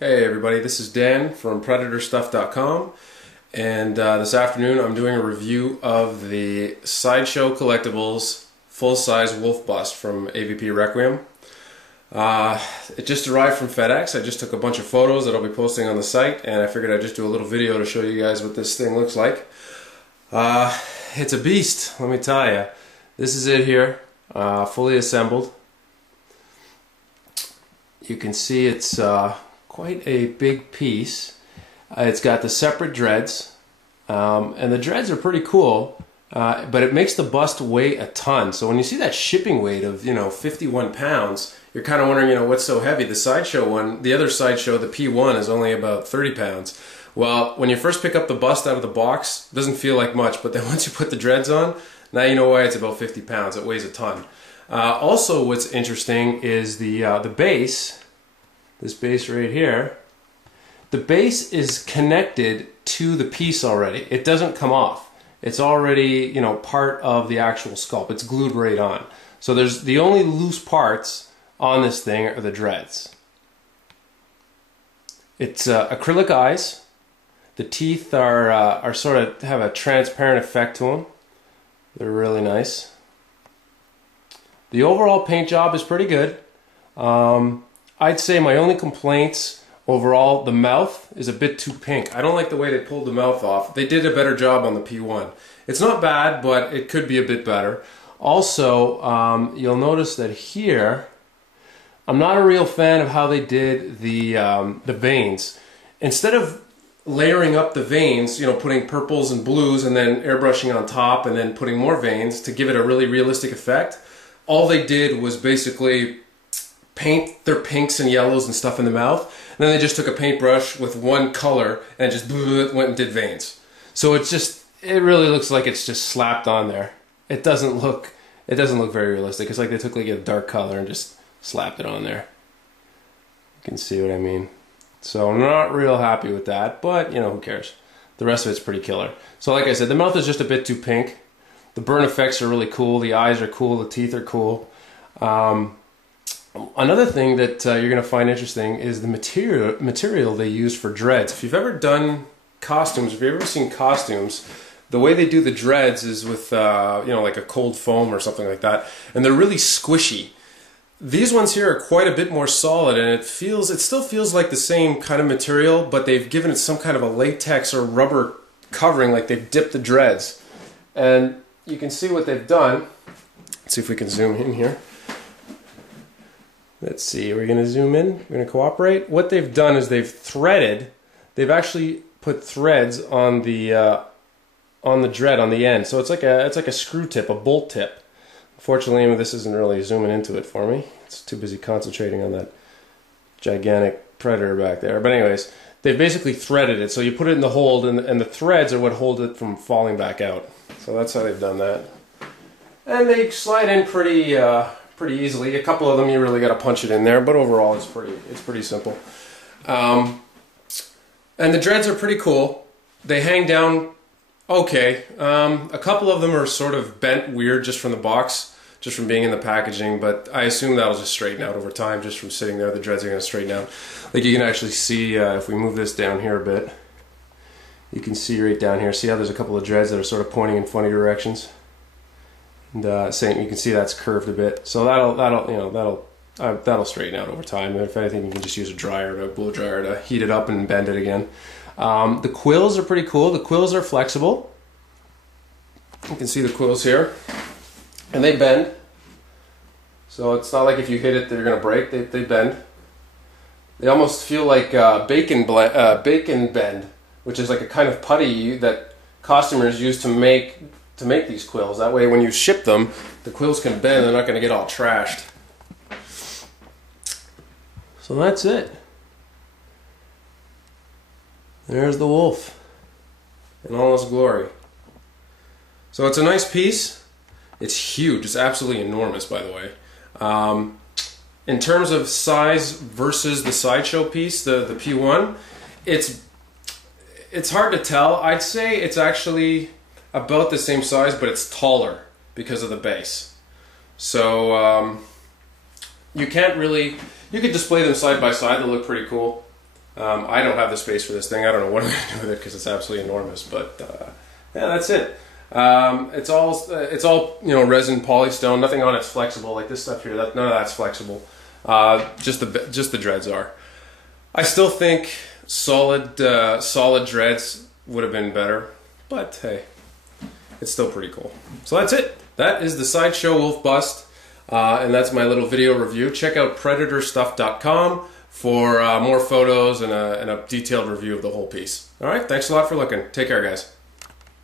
Hey everybody, this is Dan from PredatorStuff.com, and this afternoon I'm doing a review of the Sideshow COllectibles full-size wolf bust from AVP Requiem. It just arrived from FedEx. I just took a bunch of photos that I'll be posting on the site, and I figured I'd just do a little video to show you guys what this thing looks like. It's a beast, let me tell you. This is it here, fully assembled. You can see it's quite a big piece. It's got the separate dreads, and the dreads are pretty cool, but it makes the bust weigh a ton. So when you see that shipping weight of 51 pounds, you're kind of wondering what's so heavy. The Sideshow one, the other Sideshow, the P1, is only about 30 pounds. Well, when you first pick up the bust out of the box, it doesn't feel like much, but then once you put the dreads on, now you know why it's about 50 pounds. It weighs a ton. Also, what's interesting is the base. This base right here, the base is connected to the piece already. It doesn't come off. It's already, part of the actual sculpt. It's glued right on. So there's the only loose parts on this thing are the dreads. It's acrylic eyes. The teeth are sort of have a transparent effect to them. They're really nice. The overall paint job is pretty good. I'd say my only complaints overall, the mouth is a bit too pink. I don't like the way they pulled the mouth off. They did a better job on the P1. It's not bad, but it could be a bit better. Also, you'll notice that here, I'm not a real fan of how they did the veins. Instead of layering up the veins, putting purples and blues and then airbrushing on top and then putting more veins to give it a really realistic effect, all they did was basically paint their pinks and yellows and stuff in the mouth, and then they just took a paintbrush with one color and just went and did veins. So it really looks like it's just slapped on there. It doesn't look very realistic. It's like they took like a dark color and just slapped it on there. You can see what I mean. So I'm not real happy with that, but who cares? The rest of it's pretty killer. So like I said, the mouth is just a bit too pink. The burn effects are really cool. The eyes are cool. The teeth are cool. Another thing that you're going to find interesting is the material they use for dreads. If you've ever done costumes, if you've ever seen costumes, the way they do the dreads is with like a cold foam or something like that, and they're really squishy. These ones here are quite a bit more solid, and it still feels like the same kind of material, but they've given it some kind of a latex or rubber covering, like they've dipped the dreads. And you can see what they've done. Let's see if we can zoom in here. Let's see, we're going to zoom in, we're going to cooperate. What they've done is they've actually put threads on the dread on the end. So it's like a screw tip, a bolt tip. Unfortunately, this isn't really zooming into it for me. It's too busy concentrating on that gigantic predator back there. But anyways, they've basically threaded it. So you put it in the hold, and the threads are what hold it from falling back out. So that's how they've done that. And they slide in pretty easily. A couple of them you really got to punch it in there, but overall it's pretty simple. And the dreads are pretty cool. They hang down okay. A couple of them are sort of bent weird just from the box, just from being in the packaging, but I assume that'll just straighten out over time just from sitting there. The dreads are going to straighten out. Like you can actually see if we move this down here a bit, you can see right down here. See how there's a couple of dreads that are sort of pointing in funny directions? And you can see that's curved a bit, so that'll straighten out over time. And if anything, you can just use a blow dryer to heat it up and bend it again. The quills are pretty cool. The quills are flexible. You can see the quills here, and they bend. So it's not like if you hit it, they're going to break. They bend. They almost feel like bacon bend, which is like a kind of putty that costumers use to make these quills. That way when you ship them, the quills can bend, they're not going to get all trashed. So that's it. There's the wolf in all its glory. So it's a nice piece. It's huge. It's absolutely enormous, by the way. In terms of size versus the Sideshow piece, the P1, it's hard to tell. I'd say it's actually about the same size, but it's taller because of the base. So you can't really, you could display them side by side, they look pretty cool. I don't have the space for this thing. I don't know what I'm going to do with it because it's absolutely enormous. But yeah, that's it. It's all resin polystone. Nothing on it's flexible like this stuff here. None of that's flexible. Just the dreads are. I still think solid dreads would have been better, but hey, it's still pretty cool. So that's it. That is the Sideshow Wolf bust, and that's my little video review. Check out predatorstuff.com for more photos and a detailed review of the whole piece. All right, thanks a lot for looking. Take care, guys.